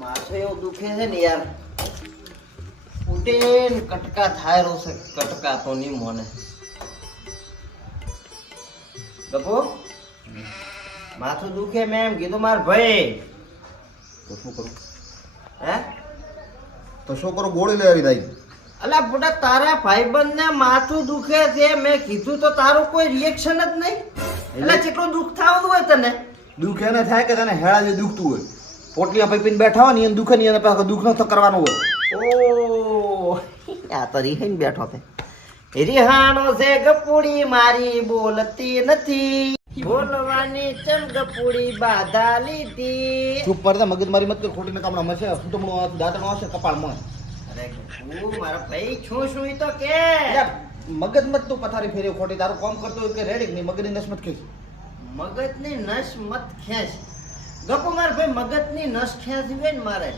માથે એવું દુખે છે ને યાર, ઉઠે ને કટકા થાય રહ્યો છે, કટકા તો નહીં મોને. ગપુ માથું દુખે, મેં એમ કીધું માર ભાઈ. તો શું કરું? હે તો શું કરું? ગોળી લઈ આવી દાઈ. અલા પોતા તારા ભાઈબંધ ને માથું દુખે છે, મેં કીધું તો તારું કોઈ રિએક્શન જ નહીં. એટલે કેટલું દુઃખ થતું હોય તને? દુઃખ એને થાય કે તને હેળા જે દુખતું હોય, પોટલીમાં પૈપીને બેઠા હોય ને એને દુખે નહીં, એને પાછું દુઃખ ન કરવાનું હોય. ઓ આ તો રીહાઈને બેઠો છે. રિહાણો છે ગપુડી મારી બોલતી નથી, બોલવાની ચમ ગપુડી બાધા લીધી. ચૂપ પડતા મગજ મારી મત કર, ખોટી કામડા મશે ફૂટમણું દાંતણું હશે કપાળમાં. અરે ગપુ મારા ભાઈ છું શું ઈ તો કે મગજ મત તું પથારી ફેરી ખોટી, તારું કામ કરતો હોય કે રેડી નહીં, મગજની નસ મત ખેંચ. મગજની નસ મત ખેંચ. ગપુ મારા ભાઈ મગજની નસ ખેંચવી હોય ને મારે,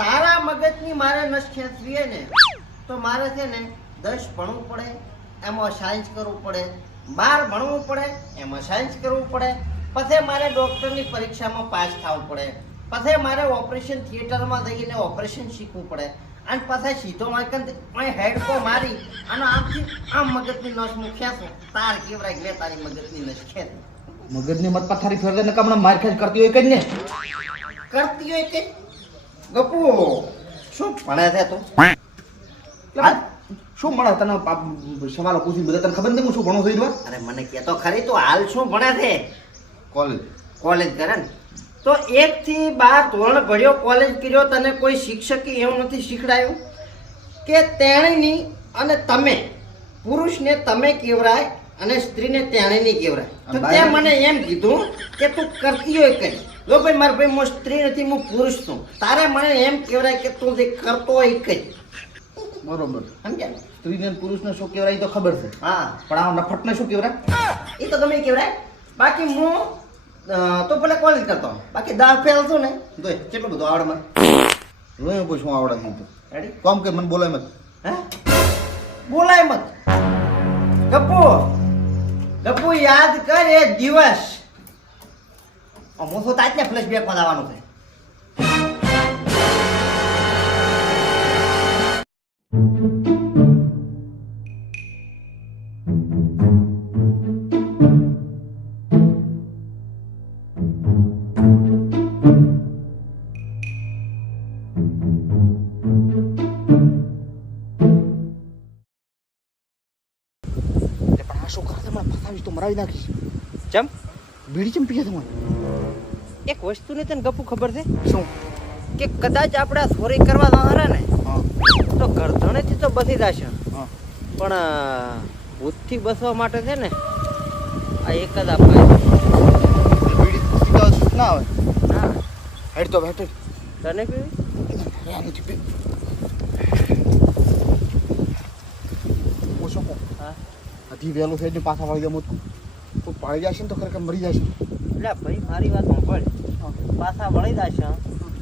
તારા મગજની મારે નસ ખેંચવી હોય ને તો મારે છે ને 10 ભણવું પડે, એમાં સાયન્સ કરવું પડે, 12 ભણવું પડે, એમાં સાયન્સ કરવું પડે, પછી મારે ડોક્ટરની પરીક્ષામાં પાસ થવું પડે, પછી મારે ઓપરેશન થિયેટરમાં જઈને ઓપરેશન શીખવું પડે, અને પછી સીધો મારી હેડકો મારી અને આમથી આમ મગજની નસ હું ખેંચું. તાર કેવરાય લે તારી મગજની નસ ખેંચ. મગજની મત પથારી ફેરદે ને કામડા માર ખેંચ કરતી હોય કઈ ને કરતી હોય કે ગપુ શું ભણે છે તું? શું મળે તને? સવાલો પૂછી બધા તને ખબર નથી હું શું ભણો થઈ રહ્યો? અરે મને કહેતો ખરી તું હાલ શું ભણે છે? કોલેજ. કોલેજ કરે ને તો 1 થી 12 ધોરણ ભણ્યો, કોલેજ કર્યો, તને કોઈ શિક્ષકે એવું નથી શીખડાયું કે તેણીની અને તમે પુરુષને તમે કેવરાય અને સ્ત્રીને તેણીની કેવરાય? તો તે મને એમ કીધું કે તું કરતી હોય કઈ. જો ભાઈ મારા ભાઈ હું સ્ત્રી નથી, હું પુરુષ છું. તારે મને એમ કેવરાય કે તું જે કરતો હોય કઈ. બરોબર સમજ્યા? સ્ત્રીને પુરુષને શું કહેવાય તો ખબર છે, હા, પણ આ નફટને શું કહેવાય એ તો ગમે કેવરાય. બાકી હું તો પેલા કોલેજ કરતો, બાકી દાળ ફેલ છું ને તો કેટલું બધું આવડે મને. રોય કોઈ શું આવડે નહીં તો રેડી કામ કે મને બોલાય મત. હે બોલાય મત. ગપુ ગપુ યાદ કર એ દિવસ. મોસો તાજ ને ફ્લેશબેક માં આવવાનું છે. મરાવી નાખીશ. ચમ બીડી ચમ પીએ તમારે? એક વસ્તુની તને ગપુ ખબર છે શું? કે કદાચ આપણે ચોરી કરવા જવાના ને હા તો ગરધણેથી તો બચી જશે, હા, પણ ભૂતથી બચવા માટે છે ને આ એક જ આપણે બીડી સીધા સૂટ ના આવે. ના હેડ તો હેડ તને પીવી? નથી પી. ઓછો કો હા હજી વહેલું થઈ ને પાછા વાળી દે તો પાડી જશે ને તો ખરેખર મરી જશે. એટલે ભાઈ મારી વાત સાંભળ, પાછા વળી જશે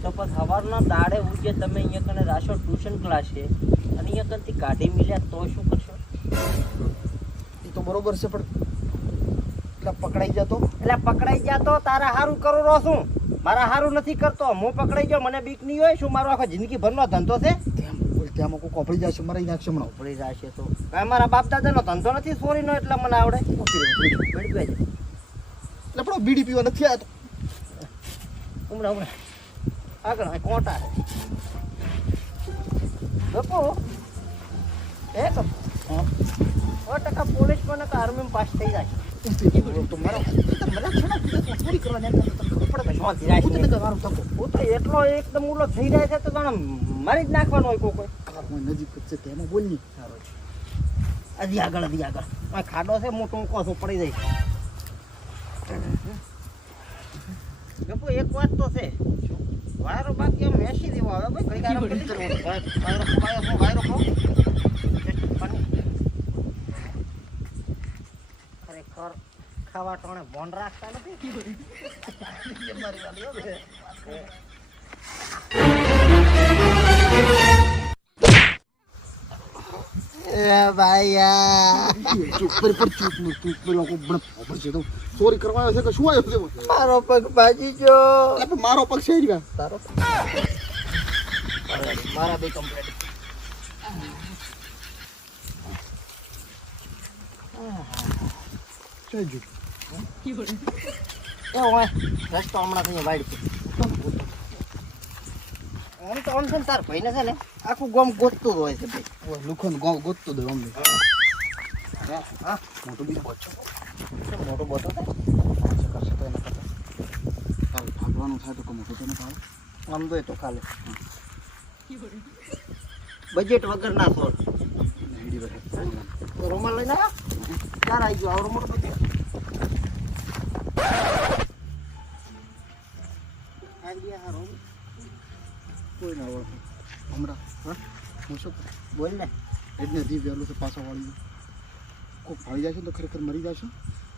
તો પછી સવારના દાડે ઉજે તમે અહીંયા કને રાશો ટ્યુશન ક્લાસે અને અહીંયા કનથી કાઢી મિલ્યા તો શું કરશો? એ તો બરોબર છે, પણ એટલે પકડાઈ જતો. એટલે પકડાઈ જતો તારા હારું કરું રહો છું, મારા હારું નથી કરતો. હું પકડાઈ જાઉં મને બીક નહીં હોય? શું મારો આખો જિંદગી ભરનો ધંધો છે? ત્યાં કોઈ કોપડી જશે, મરાઈ નાખશે હમણાં. પડી જશે તો કાંઈ મારા બાપ દાદાનો ધંધો નથી ચોરીનો, એટલે મને આવડે. એટલે પણ બીડી પીવા નથી આવ્યા તો હમણાં આગળ કોટા ગપો એ તો 100% પોલીસ પણ આર્મી પાસ થઈ જાય. એટલો એકદમ ઉલો થઈ જાય છે તો તને મારી જ નાખવાનો હોય કોઈ નજીક છે તેમાં બોલી. હજી આગળ આ ખાડો છે મોટો કોસો પડી જાય. ગપુ એક વાત તો છે, વાયરો બાકી એમ વેસી દેવો આવે ભાઈ. ખરેખર ખાવા ટોણે બોન રાખતા નથી. એ ભાઈ યાર ચૂપ પર લોકો બને ખબર છે તો ચોરી કરવા આવ્યો છે કે શું આવ્યો છે મારો પગ ભાજી ગયો. એટલે મારો પગ છે જ કા તારો મારા બે કમ્પ્લીટ. છે જ એ ઓય રસ્તો હમણાં થી વાઈડ છે. આમ તો આમ છે ને તાર ભાઈને છે ને આખું ગામ ગોતતું જ હોય છે ભાઈ. લુખન ગાવ ગોતતો દે અમને હા મોટો બી બચ્ચો મોટો બોટો થાય. કરશે તો એને કરતા કાલ ભાગવાનું થાય તો મોટો તો ન ભાવે આમ દોય તો કાલે બજેટ વગર ના છોડ. હેડી રહે તો રૂમાલ લઈને આવ્યા ચાર આવી ગયો આવડો મોટો બજેટ. આઈડિયા હારો કોઈ ના ઓળખે હમણાં હા હું શું કરું? બોલ ને. એટલે ધી વહેલું છે પાછા વાળી કોઈ ભાળી જાય છે તો ખરેખર મરી જશે.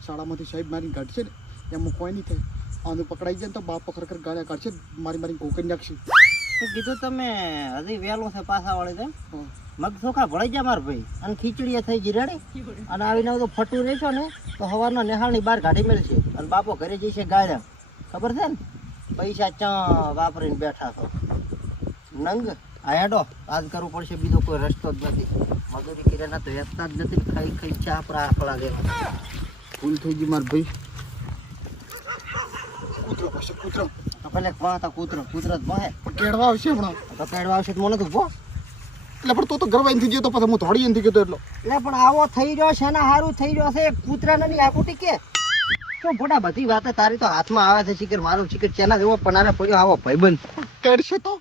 શાળામાંથી સાહેબ મારીને કાઢશે ને એમાં કોઈ નહીં થાય. આનું પકડાઈ જાય ને તો બાપ ખરેખર ગાળ્યા કાઢશે મારી કોકરી નાખશે. તો કીધું તમે હજી વહેલું છે પાછા વાળી તેમ. હા મગ ચોખા ભળાઈ જાય માર ભાઈ અને ખીચડી થઈ ગઈ રેડી. અને આવીને તો ફટું રહેશો ને તો સવારના નિહાળની બહાર કાઢી મેળશે અને બાપો ઘરે જઈશે ગાળ્યા. ખબર છે ને પૈસા ચા વાપરીને બેઠા છો નંગ. આ હેડો આજ કરવું પડશે બીજો કોઈ રસ્તો જ નથી. મજૂરી કર્યા તો એકતા જ નથી. ખાઈ ખાઈ ચા પર આખલા ગયેલા. ભૂલ થઈ ગઈ મારા ભાઈ. કૂતરો પાસે કૂતરો તો પેલે વાતા કૂતરો જ ભાહે કેળવા આવશે હમણાં તો પેડવા આવશે તો મને તો ભો. એટલે પણ તો ગરવાઈ થઈ ગયો તો પછી હું થોડી નથી ગયો એટલો એટલે પણ આવો થઈ રહ્યો છે ને સારું થઈ રહ્યો છે. કૂતરાને નહીં આકુટી કે શું ફોટા બધી વાતે તારી તો હાથમાં આવે છે. શિકર મારું શિકર ચેના જેવો પનારે પડ્યો આવો ભાઈબંધ. કેડશે તો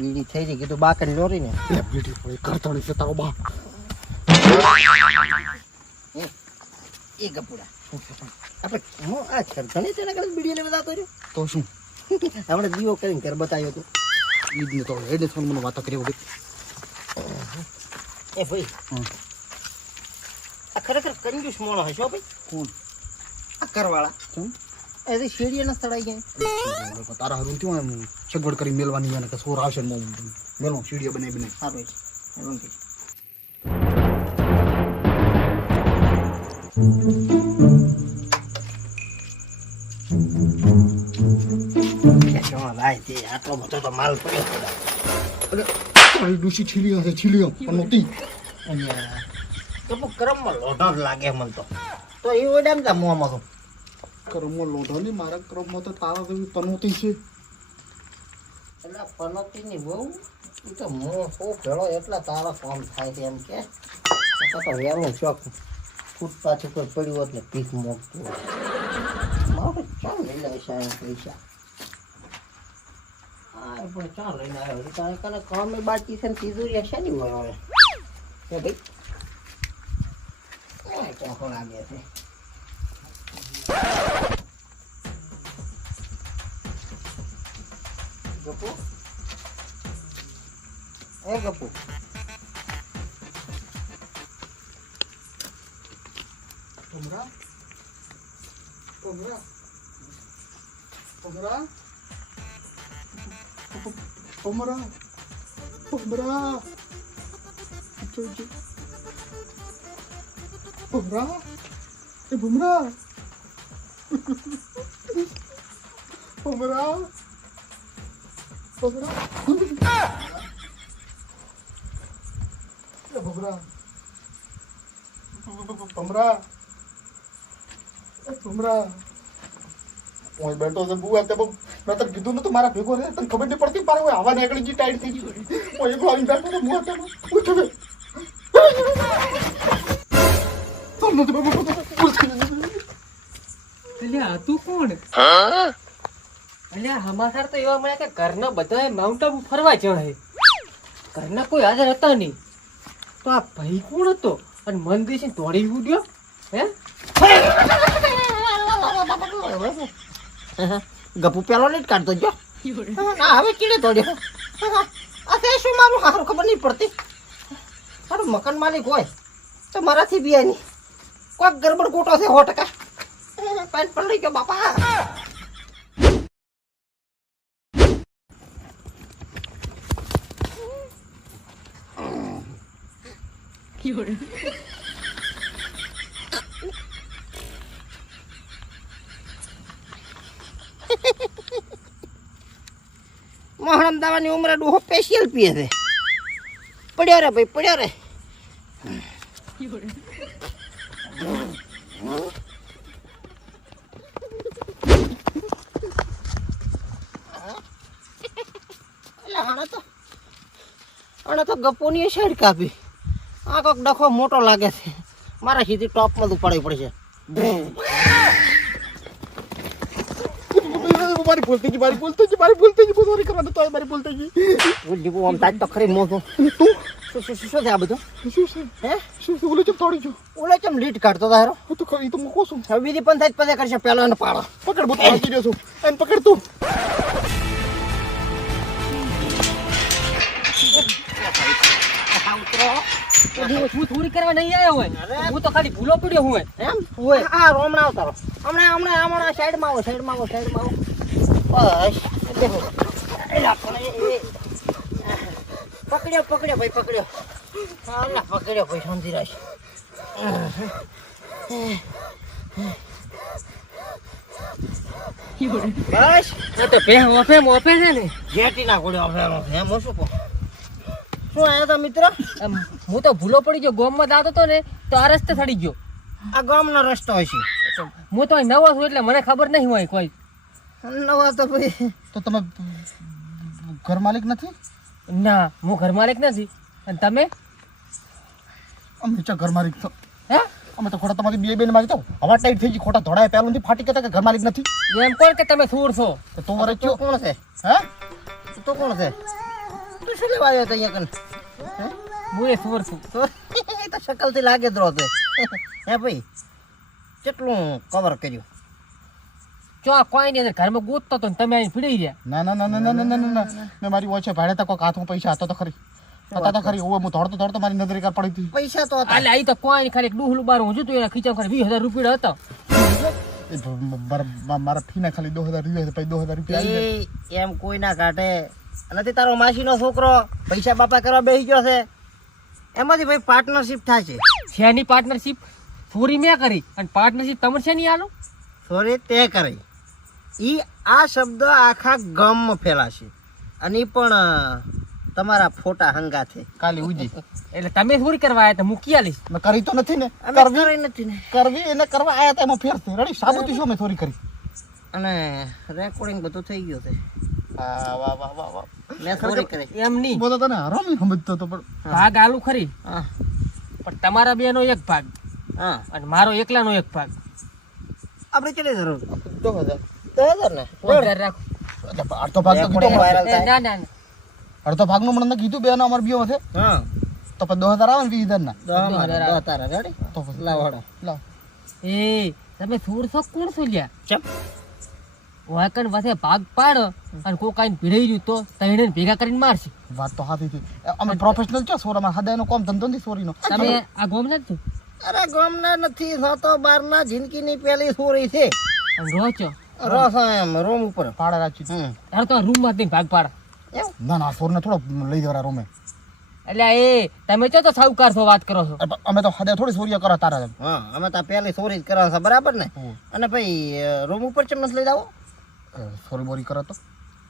બીડી થઈ ગઈ કીધું બાકરી લોરી ને કરતાણી છે તારો બા એ ગપુડા આપણે હું આ કરતાણી તેના કરે બીડી ને બધા કર્યો તો શું આપણે દીવો કરીને ઘર બતાવ્યો તો ઈદને તો હેડે ફોન મને વાતો કરી વગર એ ભાઈ આ ખરેખર કંજૂસ મોણો હશો ભાઈ. કોણ આ કરવાળા કેમ એ શેરીએ ન સ્થળાઈ ગયા. તારા હારું થયું એમ સગવડ કરી મેલવાની અને કે સોર આવશે ને મેલવા સીડીઓ બનાવી સારું છે આટલો બધો તો માલ પડ્યો. તારી ડૂસી છીલી હશે છીલી પણ નહોતી તો કરમમાં લોઢો જ લાગે મને તો એ ઓડામ તા મોંમાં તો કરમમાં લોઢો નહીં મારા કરમમાં તો તારા જેવી પનોતી છે. એટલે પનોતી ની બહુ એ તો મોં શું ભેળો એટલા તારા કામ થાય છે એમ કે તો વેરું શોખ ફૂટ પાછું કોઈ પડ્યું હોત ને ભીખ મોકતું મારે ચાલ લઈ આવે સાહેબ પૈસા. હા પણ ચાલ લઈને આવ્યો તારે કને કામે બાકી છે ને તિજોરી હશે ને હોય હવે એ ભાઈ ચોખ્ખો લાગે છે. ગપુ એ ગપુ ભમરા ભમરા ભમરા ભમરા ભમરા ભમરા એ ભમરા ભમરા ભમરા એ ભમરા ભમરા ભમરા હું બેઠો છે બુઆ તે મેં તને કીધું નતું મારા ભેગો રે તને ખબર નહીં પડતી મારે હવા નીકળી ગઈ ટાઈટ થઈ ગઈ હું એકલો આવી બેઠો તો બુઆ તે ઉઠો બે ચાલ નથી બાબુ ભૂલ થઈ ગઈ અલ્યા તું કોણ? અલ્યા સમાચાર તો એવા મળ્યા કે ઘરના બધા માઉન્ટ આબુ ફરવા જવાય. ઘરના કોઈ હાજર હતા નહીં. તો આ ભાઈ કોણ હતો? અને મન દેશી દોડી ઉડ્યો. હે? ગપુ પેલો નહીં કાઢતો જો ના હવે કીડે તોડ્યો આ તે શું મારું હારું ખબર નહીં પડતી મારું મકાન માલિક હોય તો મારાથી બી નહીં કોઈક ગરબડ ગોટો છે 100% પેન્ટ પલળી ગયો બાપા મોહન દાવાની ઉમરે ડોહો સ્પેશિયલ પીએ છે પડ્યો રે ભાઈ પડ્યો રે આને તો ગપોની સાઈડ કાપી આ કોક ડખો મોટો લાગે છે મારા સીધી ટોપમાં ઉપાડવી પડશે મારી ભૂલ થઈ ગઈ સોરી કરવાનું તો મારી ભૂલ થઈ ગઈ જીવો આમ તાજ તો ખરી મોઢો તું શું છે આ બધું શું છે હે શું છે ઓલે ચમ તોડી જો ઓલે ચમ લીટ કાઢતો તારો તો ખરી તો મૂકો છું હવે બીજી પંચાયત પછી કરશે પેલો એને પાડો પકડ બુત વાગી રહ્યો છું એને પકડ તું હું થોડી કરવા નહીં આવ્યો હોય. હું તો ખાલી ભૂલો પડ્યો હું. એમ હોય આ રોમણા આવતારો હમણાં સાઈડમાં આવો બસ દેખો એલા પકડ્યો ભાઈ પકડ્યો અલ્લા પકડ્યો ભાઈ શાંતિ રાખ બસ આ તો ભે મોફે છે ને. જેટી ના ગોળ્યો હવે એમ શું કહો શું આયા તા મિત્ર આમ હું તો ભૂલો પડી ગયો. ગોમમાં દાતો તો ને તો આ રસ્તે થડી ગયો. આ ગામનો રસ્તો હશે હું તો અહીં નવો છું એટલે મને ખબર નહીં હોય કોઈ. નવા તો ભાઈ તો તમે ઘર માલિક નથી ના હું ઘર માલિક નથી. અને તમે? અમે ચા ઘર માલિક છો હે? અમે તો ખોટા તમારી બે બેન મારી તો હવા ટાઈટ થઈ ગઈ ખોટા ધોળાય પહેલું ફાટી કહેતા કે ઘર માલિક નથી એમ કોણ કે તમે સૂર છો? તો તું વરે તું કોણ છે હે તું કોણ છે તું શું લેવા આવ્યો હતો અહીંયા કન હું એ સૂર છું. તો એ તો શકલથી લાગે જ રહો છે હે ભાઈ કેટલું કવર કર્યું ચો કોઈ નહીં ઘરમાં ગોતતો તો ને તમે અહીં પીડી ગયા. ના ના ના ના ના ના ના ના મેં મારી ઓછે ભાડે તો કોઈક હાથમાં પૈસા હતો તો ખરી હતા તો ખરી હું દોડતો મારી નજરે કાર પડી હતી પૈસા તો હતા એટલે અહીં તો કોઈ નહીં, ખાલી એક ડૂહલું બાર હું જોતું એના ખીચા ખરી 20,000 રૂપિયા હતા. મારા ફીના ખાલી 2000 રૂપિયા પછી 2000 રૂપિયા આવી જાય. એમ કોઈ ના કાઢે નથી તારો માસીનો છોકરો પૈસા બાપા કરવા બેસી ગયો છે એમાંથી ભાઈ પાર્ટનરશિપ થાય છે શેની પાર્ટનરશિપ? ચોરી મેં કરી અને પાર્ટનરશિપ તમે શેની આલો? સોરી તે કરી ઈ આ શબ્દ આખા ગામમાં ફેલાશે અને ઈ પણ તમારા ફોટા હંગાથે કાલે ઉજી એટલે તમે ચોરી કરવા આવ્યા તો મૂકી આલીશ. મેં કરી તો નથી ને અમે કરી નથી ને કરવી એને કરવા આયા હતા એમાં ફેર છે રડી સાબુતી શું મેં ચોરી કરી અને રેકોર્ડિંગ બધું થઈ ગયું છે વાહ વાહ વાહ વાહ વાહ મેં ચોરી કરી એમ નહીં, બોલો તને હરામ સમજતો તો પણ ભાગ આલુ ખરી હા પણ તમારા બેનો એક ભાગ હા અને મારો એકલાનો એક ભાગ. આપણે કેટલી જરૂર 2000 2000 ને વધારે રાખો. એટલે અડધો ભાગ તો કીધો viral એ થાય. ના ના ના. અડધો ભાગનું મને કીધું બેનો અમાર બીઓ છે હા તો પછી 2000 આવે ને 20000 ના 10 તારા રેડી તો પછી લાવ હડો લાવ એ તમે સોળસો કોણ છો લ્યા? ચપ વાકણ વાસે ભાગ પાડો અને કોઈ કાંઈ ભીડાઈ રહ્યું તો તઈને ભેગા કરીને મારશે. વાત તો હાથી હતી અમે પ્રોફેશનલ છો સોરામાં હદાયનો કોમ ધંધો નથી સોરીનો તમે આ ગોમ નથી અરે ગામના નથી તો બારના જિંદગીની પહેલી ચોરી છે અને રહો છો રસ એમ રૂમ ઉપર પાડા રાખી તાર તો રૂમ માંથી ભાગ પાડ. એમ ના ના સોરને થોડો લઈ જવાના રૂમે એટલે એ તમે ચો તો સાહુકાર છો વાત કરો છો. અમે તો હદાય થોડી સોરીયા કરો તારા હા અમે તો પહેલી ચોરી જ કરવાની છે બરાબર ને અને ભાઈ રૂમ ઉપર ચમ નથી લઈ જાવ સોરી બોરી કરો તો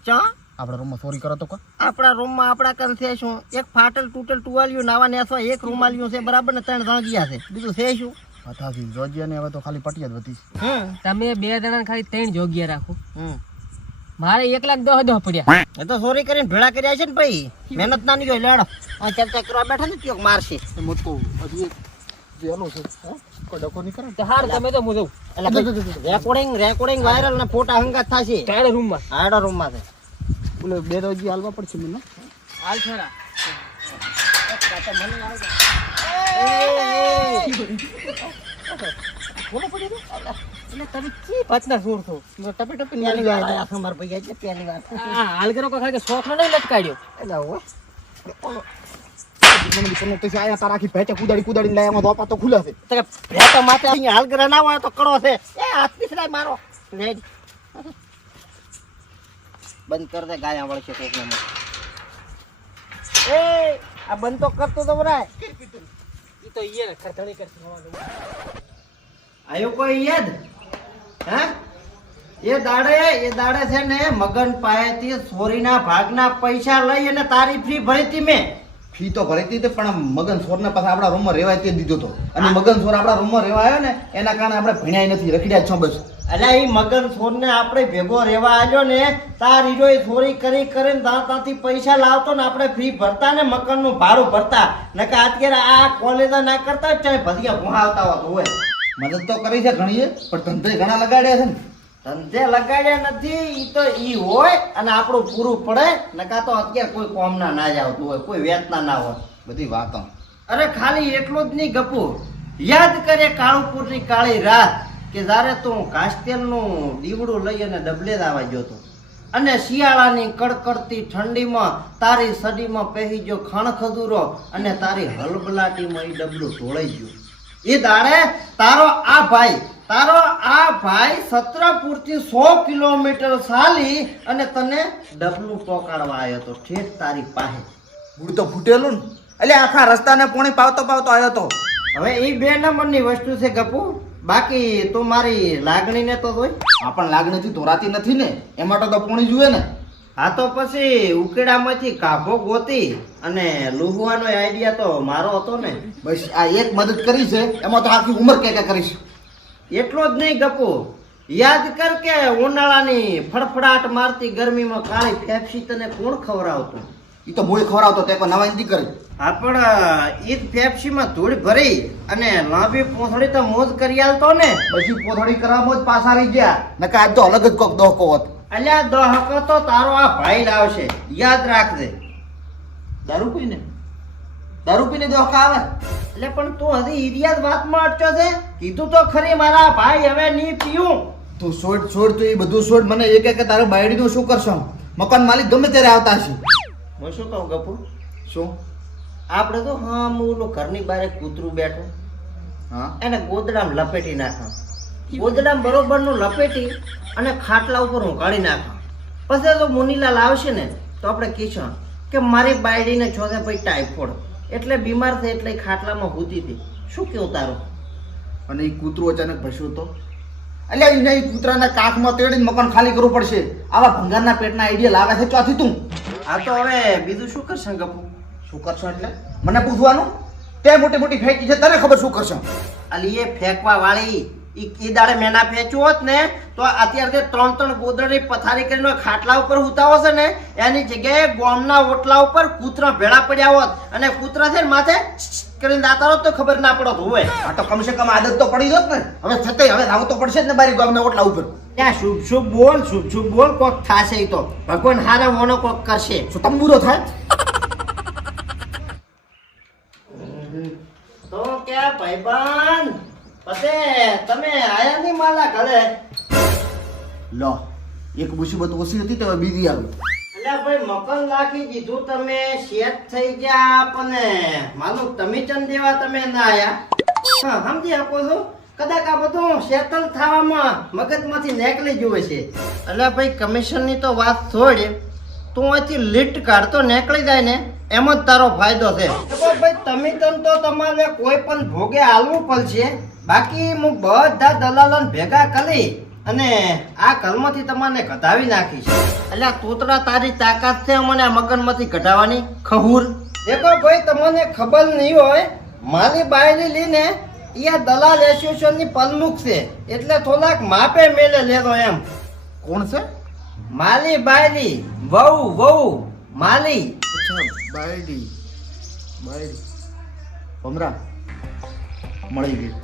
ચા આપણા રૂમમાં સોરી કરો તો કો આપણા રૂમમાં આપણા કન છે શું એક ફાટલ તૂટેલ ટુવાલિયું નાવા નેસવા એક રૂમાલિયું છે બરાબર ને 3 જાંગિયા છે બીજું છે શું વાત હાથી જોજિયા ને હવે તો ખાલી પટિયા જ વધી તમે બે જણા ખાલી 3 જોગ્યા રાખો. મારે 1,10,000 પડ્યા. એ તો ચોરી કરીને ભેળા કર્યા છે ને ભાઈ મહેનત ના નહીં લેડો આ ચર્ચા કરવા બેઠા ને ત્યોક મારશે મોટકો હજી વેલો છે હા કોઈ ડકો નહીં કરે તો હાર તમે તો હું જઉં એટલે રેકોર્ડિંગ વાયરલ ને ફોટા હંગાત થશે તારા રૂમમાં આડા રૂમમાં છે બોલે બે રોજી હાલવા પડશે મને હાલ છોરા એટલે તમે કી પાછના સોર છો ટપે ટપે પહેલી વાર આયા છે મારા ભૈયા છે પહેલી વાર હાલ કરો કોઈ કે શોખ નહીં લટકાડ્યો એટલે હો મને પણ તો આયા તારા આખી ભેટે કુદાડી લાયા માં દોપા તો ખુલ્લા છે તો ભેટા માથે અહીંયા હાલ કરે ના હોય તો કડો છે એ હાથ પીસરાય મારો લે બંધ કર દે ગાયા વળશે કોકને એ આ બંધ તો કરતો તો બરાય ઈ તો ઈએ ખરધણી કરતી હોવાનું આયો કોઈ યાદ હા એ દાડે છે ને મગન પાસેથી ચોરીના ભાગના પૈસા લઈ અને તારી ફી ભરી હતી મેં ફી તો ભરી હતી પણ મગન સોરના પાસે આપણા રૂમમાં રહેવાય તે દીધો તો અને મગન સોર આપણા રૂમમાં રહેવા આવ્યો ને એના કારણે આપણે ભણ્યા નથી રખડ્યા છો બસ એટલે એ મગન છોડને આપણે ભેગો રહેવા આવ્યો ને તાર હીરો એ ચોરી કરીને ત્યાંથી પૈસા લાવતો ને આપણે ફી ભરતા ને મકાનનું ભાડું ભરતા ને કે અત્યારે આ કોલેજ ના કરતા ચાહે ભදිયા ભોહાવતા હોત હોય મદદ તો કરી છે ઘણી પણ ધંધે ઘણા લગાડ્યા છે ને ધંધે લગાડ્યા નથી ઈ તો ઈ હોય અને આપણું પૂરું પડે નકા તો અત્યારે કોઈ કોમના ના જ આવતું હોય કોઈ વેચના ના હોય બધી વાતો અરે ખાલી એટલું જ નહીં ગપુ યાદ કરે કાળુપુરની કાળી રાત કે જ્યારે તું કાસ્ટેલનું દીવડું લઈ અને ડબલે દાવા ગયો હતો અને શિયાળાની કડકડતી ઠંડીમાં તારી સડીમાં પહેરી ગયો ખણ ખજૂરો અને તારી હલબલાટીમાં એ ડબલું ઢોળાઈ ગયું એ દાડે તારો આ ભાઈ સત્રપુરથી 100 કિલોમીટર ચાલી અને તને ડબલું પહોંચાડવા આવ્યો હતો ઠેઠ તારી પાસે ગુડ તો ફૂટેલું ને એટલે આખા રસ્તાને પોણી પાવતો આવ્યો તો હવે એ 2 નંબરની વસ્તુ છે ગપુ બાકી તું મારી લાગણીને તો જોઈ આ પણ લાગણીથી ધોરાતી નથી ને એ માટે તો પોણી જુએ ને હા તો પછી ઉકેડામાંથી કાભો ગોતી અને લૂહવાનો આઈડિયા તો મારો હતો ને બસ આ એક મદદ કરી છે એમાં તો આખી ઉંમર કે કરીશ એટલો જ નહીં ગપુ યાદ કર કે ઉનાળાની ફડફડાટ મારતી ગરમીમાં કાળી ફેફસી તને કોણ ખવડાવતું એ તો મોય ખવડાવતો તે કોઈ નવાઈ નથી કરી હા પણ ઈ જ ફેફસીમાં ધૂળ ભરી અને લાંબી પૂંછડી તો મોજ કરી આલતો ને પછી પોથડી કરવામાં જ પાછા રહી ગયા નકા આજ તો અલગ જ કોક દોહકો હોત અલ્યા દહકો તો તારો આ ભાઈ લાવશે યાદ રાખજે દારૂ પીને દોહકા આવે એટલે પણ તું હજી ઈરિયા જ વાતમાં અટક્યો છે કીધું તો ખરી મારા ભાઈ હવે નહીં પીવું તું છોડ તું એ બધું છોડ મને એ કે તારે બાયડીનું શું કરશો મકાન માલિક ગમે ત્યારે આવતા હશે હું શું કહું ગપુ શું આપણે તો હા ઓલું ઘરની બહાર એક કૂતરું બેઠું હા એને ગોદડામાં લપેટી નાખા ગોદડામાં બરોબરનું લપેટી અને ખાટલા ઉપર ઊંઘાડી નાખા પછી તો મુનીલાલ આવશે ને તો આપણે કહીશું કે મારી બાયડીને છોડે ભાઈ ટાઈફોઈડ એટલે બીમાર થઈ એટલે ખાટલામાં હૂતી હતી શું કેવું તારું અને એ કૂતરું અચાનક ભસ્યું તો એટલે એને એ કૂતરાના કાખમાં તેડીને મકાન ખાલી કરવું પડશે આવા ભંગારના પેટના આઈડિયા લાવે છે ચોથી તું આ તો હવે બીજું શું કરશે ગપુ શું કરશો એટલે મને પૂછવાનું તે મોટી ફેંકી છે તને ખબર શું કરશો અલી એ ફેંકવા વાળી ઈ દાડે મેના ફેંચ્યું હોત ને તો અત્યારે 3 ગોદડની પથારી કરીને ખાટલા ઉપર ઉતાવો છે ને એની જગ્યાએ ગોમના ઓટલા ઉપર કૂતરા ભેળા પડ્યા હોત અને કૂતરા છે ને માથે કરીને દાતા હોત તો ખબર ના પડત હોય આ તો કમસે કમ આદત તો પડી જોત ને હવે છતાંય હવે આવું તો પડશે જ ને બારી ગામના ઓટલા ઉપર ત્યાં શુભ બોલ કોક થાશે ઈ તો ભગવાન હારા મોનો કોક કરશે શું તંબુરો થાય તો ક્યાં ભાઈબંધ પતે તમે આયા નહીં માલા ઘરે લો એક મુસીબત ઓછી હતી તો હવે બીજી આવી અલ્યા ભાઈ મકાન લાખી દીધું તમે શેત થઈ ગયા પણ માનું તમે ચંદ દેવા તમે ના આયા હા સમજી આપો છો કદાચ આ બધું સેટલ થવામાં મગજમાંથી નીકળી ગયું છે અલ્યા ભાઈ કમિશનની તો વાત છોડ તું અહીંથી લીટ કાઢતો નીકળી જાય ને એમ જ તારો ફાયદો છે ભાઈ તમે તો તમારે કોઈ પણ ભોગે હાલવું પડશે બાકી હું બધા દલાલોને ભેગા કરી અને આ ઘરમાંથી તમને કઢાવી નાખીશ એટલે તોતરા તારી તાકાત છે મને આ મકાનમાંથી કઢાવવાની ખહુર દેખો ભાઈ તમને ખબર નહીં હોય મારી બાયરી લઈને એ દલાલ એસોસિએશનની પ્રમુખ છે એટલે થોડાક માપે મેલે લેતો એમ કોણ છે માલી બાયરી વહુ માલી બાયડી ભમરા મળી ગઈ